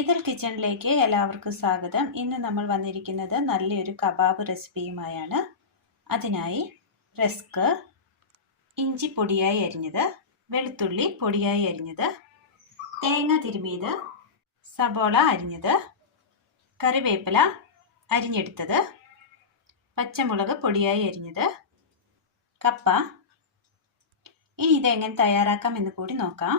Ethyl കിച്ചണിലേക്ക് എല്ലാവർക്കും സ്വാഗതം. ഇന്ന് നമ്മൾ വന്നിരിക്കുന്നത് നല്ലൊരു കബാബ് റെസിപ്പിയുമായാണ്. അതിനായി റസ്ക്, ഇഞ്ചി പൊടിയായി അരിഞ്ഞത്, വെളുത്തുള്ളി പൊടിയായി അരിഞ്ഞത്, തേങ്ങ തിരുമിയത്, സബോള അരിഞ്ഞത്, കറിവേപ്പില അരിഞ്ഞെടുത്തത്, പച്ചമുളക് പൊടിയായി അരിഞ്ഞത്, കപ്പ. ഇനി ഇതെങ്ങനെ തയ്യാറാക്കാം എന്ന് കൂടി നോക്കാം.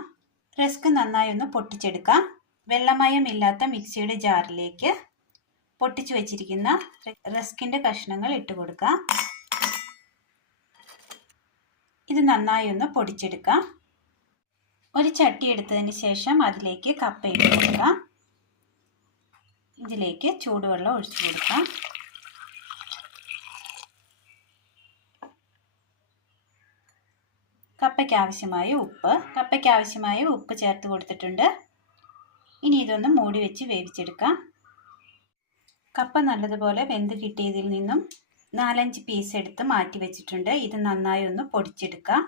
റസ്ക് നന്നായി ഒന്ന് പൊട്ടിച്ചെടുക്കാം. വെള്ളമയമില്ലാത്ത മിക്സിയുടെ ജാറിലേക്ക് പൊട്ടിച്ചു വെച്ചിരിക്കുന്ന റസ്കിൻ്റെ കഷ്ണങ്ങൾ ഇട്ട് കൊടുക്കാം. ഇത് നന്നായി ഒന്ന് പൊടിച്ചെടുക്കാം. ഒരു ചട്ടി എടുത്തതിന് ശേഷം അതിലേക്ക് കപ്പ ഇട്ട് കൊടുക്കാം. ഇതിലേക്ക് ചൂടുവെള്ളം ഒഴിച്ചു കൊടുക്കാം. കപ്പയ്ക്ക് ആവശ്യമായ ഉപ്പ് ചേർത്ത് കൊടുത്തിട്ടുണ്ട്. ഇനി ഇതൊന്ന് മൂടി വെച്ച് വേവിച്ചെടുക്കാം. കപ്പ നല്ലതുപോലെ വെന്ത് കിട്ടിയതിൽ നിന്നും 4-5 പീസ് എടുത്ത് മാറ്റി വെച്ചിട്ടുണ്ട്. ഇത് നന്നായി ഒന്ന് പൊടിച്ചെടുക്കാം.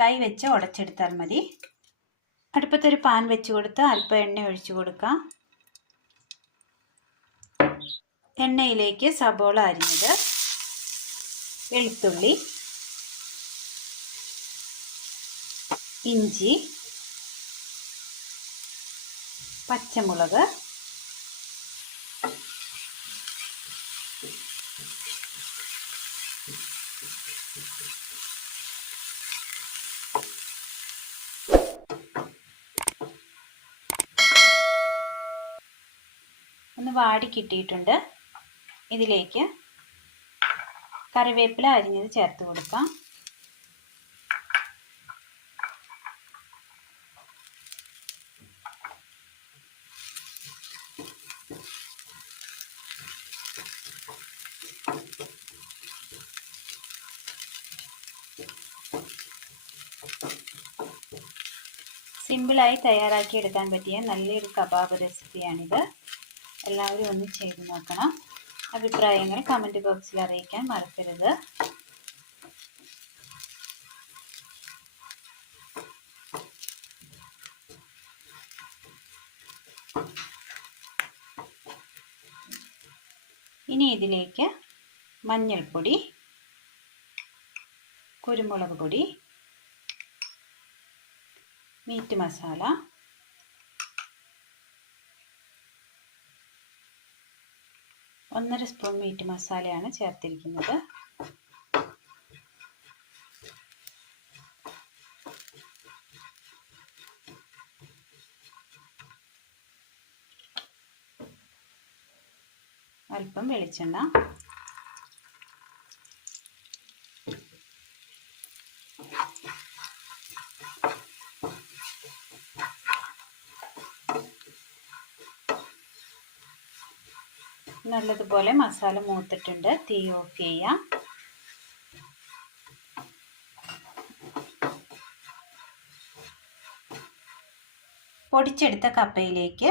കൈ വെച്ച് ഉടച്ചെടുത്താൽ മതി. അടുപ്പത്തൊരു പാൻ വെച്ച് കൊടുത്ത് അല്പം എണ്ണ ഒഴിച്ചു കൊടുക്കാം. എണ്ണയിലേക്ക് സബോള അരിഞ്ഞത്, വെളുത്തുള്ളി, ഇഞ്ചി, പച്ചമുളക്, ഒന്ന് വാടി കിട്ടിയിട്ടുണ്ട്. ഇതിലേക്ക് കറിവേപ്പില അരിഞ്ഞത് ചേർത്ത് കൊടുക്കാം. സിമ്പിളായി തയ്യാറാക്കിയെടുക്കാൻ പറ്റിയ നല്ലൊരു കബാബ് റെസിപ്പിയാണിത്. എല്ലാവരും ഒന്ന് ചെയ്ത് നോക്കണം. അഭിപ്രായങ്ങൾ കമൻറ്റ് ബോക്സിൽ അറിയിക്കാൻ മറക്കരുത്. ഇനി ഇതിലേക്ക് മഞ്ഞൾപ്പൊടി, കുരുമുളക് പൊടി, മീറ്റ് മസാല, ഒന്നര സ്പൂൺ മീറ്റ് മസാലയാണ് ചേർത്തിരിക്കുന്നത്. അല്പം വെളിച്ചെണ്ണ, നല്ലതുപോലെ മസാല മൂത്തിട്ടുണ്ട്. തീ ഓഫ് ചെയ്യാം. പൊടിച്ചെടുത്ത കപ്പയിലേക്ക്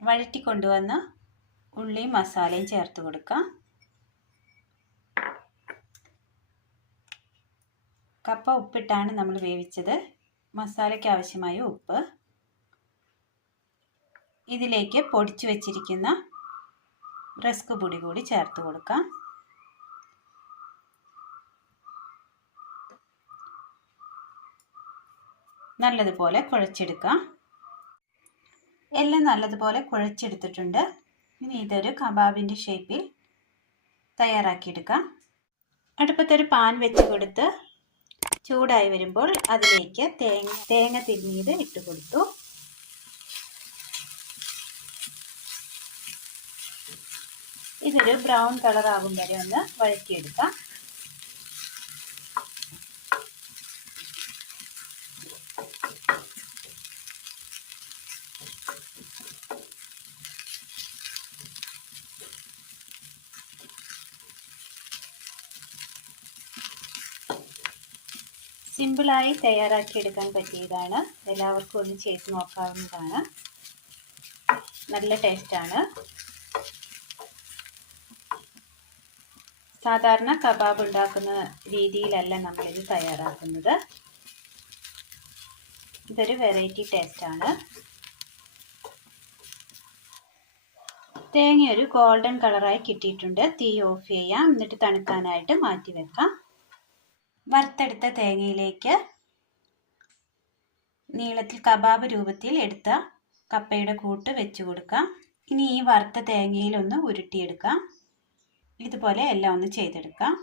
വഴറ്റി കൊണ്ടുവന്ന ഉള്ളിയും മസാലയും ചേർത്ത് കൊടുക്കാം. കപ്പ ഉപ്പിട്ടാണ് നമ്മൾ വേവിച്ചത്. മസാലയ്ക്ക് ആവശ്യമായ ഉപ്പ്. ഇതിലേക്ക് പൊടിച്ചു വെച്ചിരിക്കുന്ന റസ്ക് പൊടി കൂടി ചേർത്ത് കൊടുക്കാം. നല്ലതുപോലെ കുഴച്ചെടുക്കാം. എല്ലാം നല്ലതുപോലെ കുഴച്ചെടുത്തിട്ടുണ്ട്. ഇനി ഇതൊരു കബാബിൻ്റെ ഷേപ്പിൽ തയ്യാറാക്കിയെടുക്കാം. അടുപ്പത്തൊരു പാൻ വെച്ച് കൊടുത്ത് ചൂടായി വരുമ്പോൾ അതിലേക്ക് തേങ്ങ തിരുമിയത് ഇട്ട് കൊടുത്തു. ഇതൊരു ബ്രൗൺ കളർ ആകും വരെ ഒന്ന് വഴറ്റിയെടുക്കാം. സിമ്പിളായി തയ്യാറാക്കിയെടുക്കാൻ പറ്റിയതാണ്. എല്ലാവർക്കും ഒന്ന് ചെയ്ത് നോക്കാവുന്നതാണ്. നല്ല ടേസ്റ്റാണ്. സാധാരണ കബാബ് ഉണ്ടാക്കുന്ന രീതിയിലല്ല നമ്മളിത് തയ്യാറാക്കുന്നത്. ഇതൊരു വെറൈറ്റി ടേസ്റ്റാണ്. തേങ്ങ ഒരു ഗോൾഡൻ കളറായി കിട്ടിയിട്ടുണ്ട്. തീ ഓഫ് ചെയ്യാം. എന്നിട്ട് തണുക്കാനായിട്ട് മാറ്റി വെക്കാം. വറുത്തെടുത്ത തേങ്ങയിലേക്ക് നീളത്തിൽ കബാബ് രൂപത്തിൽ എടുത്ത കപ്പയുടെ കൂട്ട് വെച്ച് കൊടുക്കാം. ഇനി ഈ വറുത്ത തേങ്ങയിലൊന്ന് ഉരുട്ടിയെടുക്കാം. ഇതുപോലെ എല്ലാം ഒന്ന് ചെയ്തെടുക്കാം.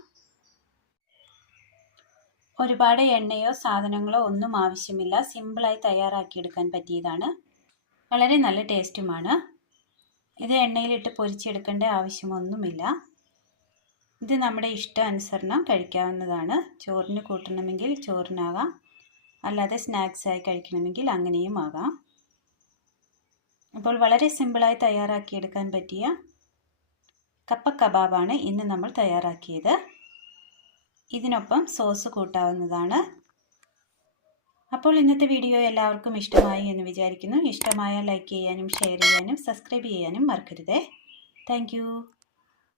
ഒരുപാട് എണ്ണയോ സാധനങ്ങളോ ഒന്നും ആവശ്യമില്ല. സിമ്പിളായി തയ്യാറാക്കിയെടുക്കാൻ പറ്റിയതാണ്. വളരെ നല്ല ടേസ്റ്റുമാണ്. ഇത് എണ്ണയിലിട്ട് പൊരിച്ചെടുക്കേണ്ട ആവശ്യമൊന്നുമില്ല. ഇത് നമ്മുടെ ഇഷ്ടാനുസരണം കഴിക്കാവുന്നതാണ്. ചോറിന് കൂട്ടണമെങ്കിൽ ചോറിനാകാം, അല്ലാതെ സ്നാക്സായി കഴിക്കണമെങ്കിൽ അങ്ങനെയും ആകാം. അപ്പോൾ വളരെ സിമ്പിളായി തയ്യാറാക്കിയെടുക്കാൻ പറ്റിയ കപ്പ കബാബാണ് ഇന്ന് നമ്മൾ തയ്യാറാക്കിയത്. ഇതിനൊപ്പം സോസ് കൂട്ടാവുന്നതാണ്. അപ്പോൾ ഇന്നത്തെ വീഡിയോ എല്ലാവർക്കും ഇഷ്ടമായി എന്ന് വിചാരിക്കുന്നു. ഇഷ്ടമായാൽ ലൈക്ക് ചെയ്യാനും ഷെയർ ചെയ്യാനും സബ്സ്ക്രൈബ് ചെയ്യാനും മറക്കരുതേ. താങ്ക്